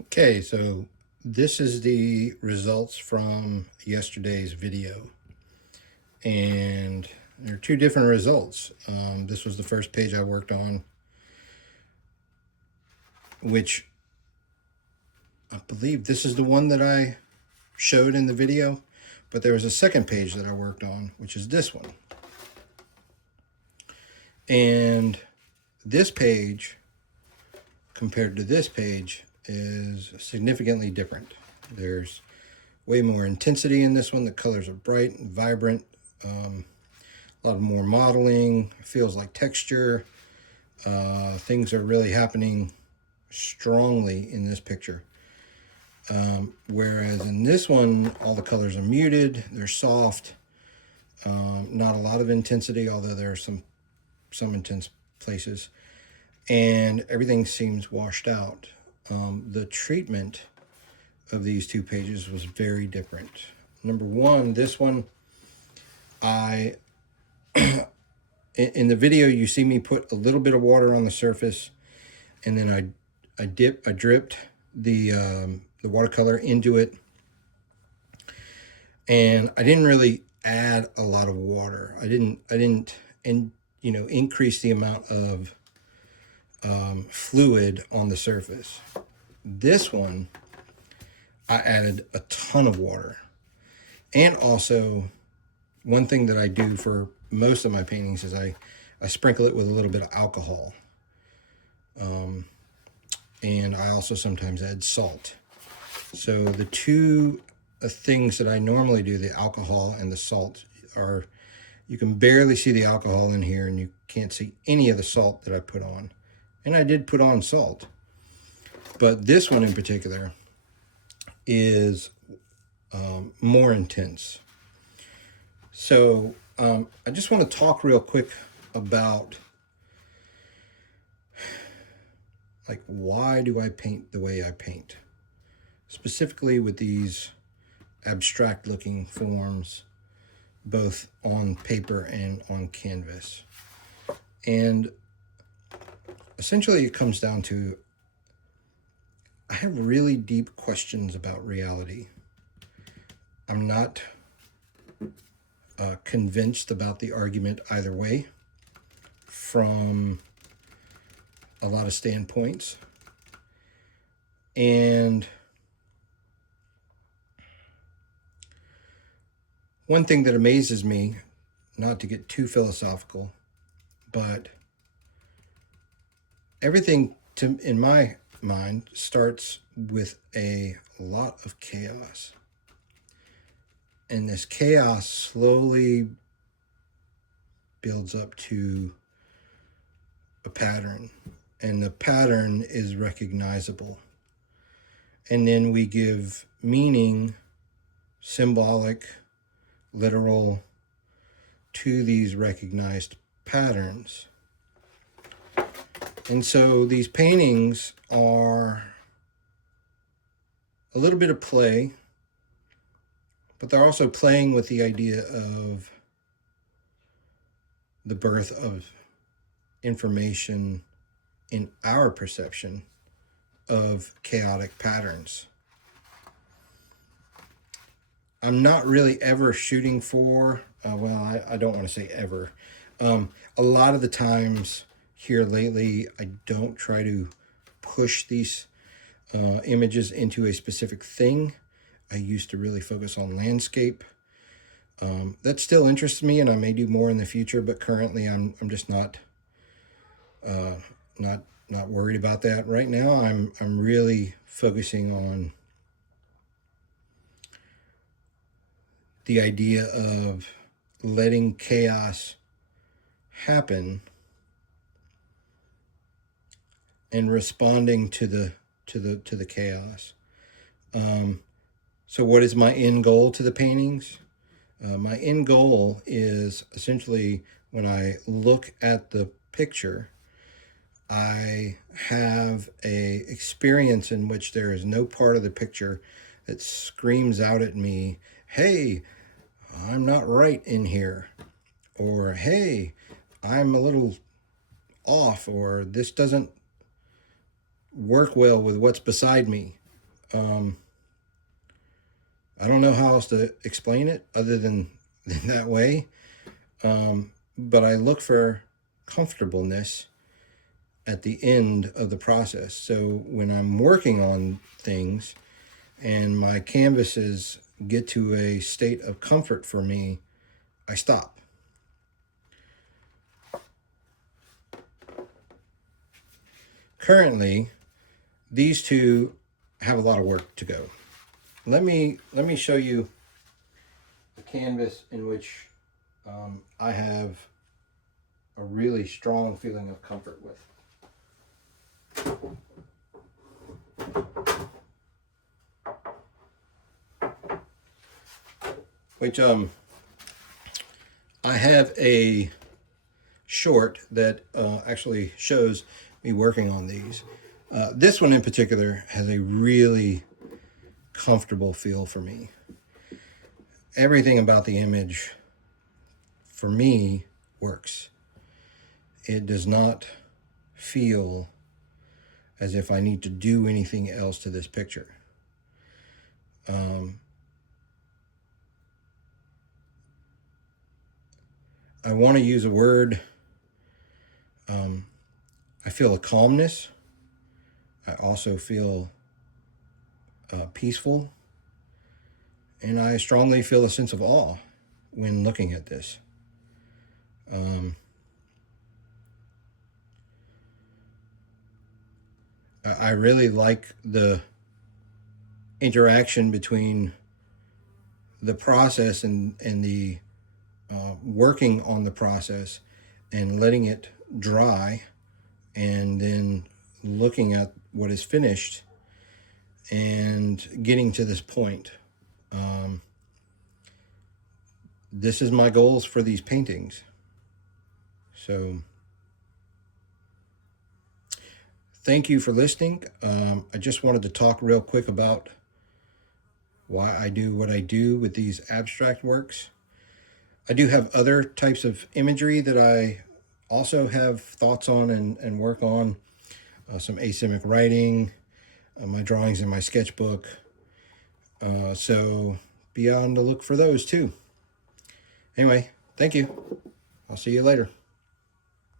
Okay, so this is the results from yesterday's video. And there are two different results. This was the first page I worked on, which I believe this is the one that I showed in the video. But there was a second page that I worked on, which is this one. And this page, compared to this page, is significantly different. There's way more intensity in this one. The colors are bright and vibrant. A lot more modeling. It feels like texture. Things are really happening strongly in this picture. Whereas in this one, all the colors are muted. They're soft. Not a lot of intensity, although there are some intense places. And everything seems washed out. The treatment of these two pages was very different. Number one, this one, in the video, you see me put a little bit of water on the surface, and then I dripped the watercolor into it, and I didn't really add a lot of water. I didn't increase the amount of fluid on the surface. This one, I added a ton of water. And also, one thing that I do for most of my paintings is I sprinkle it with a little bit of alcohol. And I also sometimes add salt. So the two things that I normally do, the alcohol and the salt, are, you can barely see the alcohol in here, and you can't see any of the salt that I put on. And I did put on salt. But this one in particular is more intense. So I just want to talk real quick about, like, why do I paint the way I paint? Specifically with these abstract looking forms, both on paper and on canvas. And essentially it comes down to, I have really deep questions about reality. I'm not convinced about the argument either way from a lot of standpoints. And one thing that amazes me, not to get too philosophical, but everything in my mind starts with a lot of chaos. And this chaos slowly builds up to a pattern. And the pattern is recognizable. And then we give meaning, symbolic, literal, to these recognized patterns. And so these paintings are a little bit of play, but they're also playing with the idea of the birth of information in our perception of chaotic patterns. I'm not really ever shooting for, I don't want to say ever. A lot of the times here lately, I don't try to push these images into a specific thing. I used to really focus on landscape. That still interests me, and I may do more in the future, but currently I'm just not worried about that. Right now I'm really focusing on the idea of letting chaos happen and responding to the chaos. So what is my end goal to the paintings? My end goal is essentially, when I look at the picture, I have a experience in which there is no part of the picture that screams out at me, hey, I'm not right in here, or hey, I'm a little off, or this doesn't work well with what's beside me. I don't know how else to explain it other than that way. But I look for comfortableness at the end of the process. So when I'm working on things and my canvases get to a state of comfort for me, I stop. Currently, these two have a lot of work to go. Let me show you a canvas in which I have a really strong feeling of comfort with. Which I have a short that actually shows me working on these. This one in particular has a really comfortable feel for me. Everything about the image for me works. It does not feel as if I need to do anything else to this picture. I want to use a word. I feel a calmness. I also feel peaceful. And I strongly feel a sense of awe when looking at this. I really like the interaction between the process and the working on the process and letting it dry and then looking at what is finished and getting to this point. This is my goals for these paintings. So thank you for listening. I just wanted to talk real quick about why I do what I do with these abstract works. I do have other types of imagery that I also have thoughts on and work on. Some asymmetric writing, my drawings in my sketchbook. So be on the look for those too. Anyway, thank you. I'll see you later.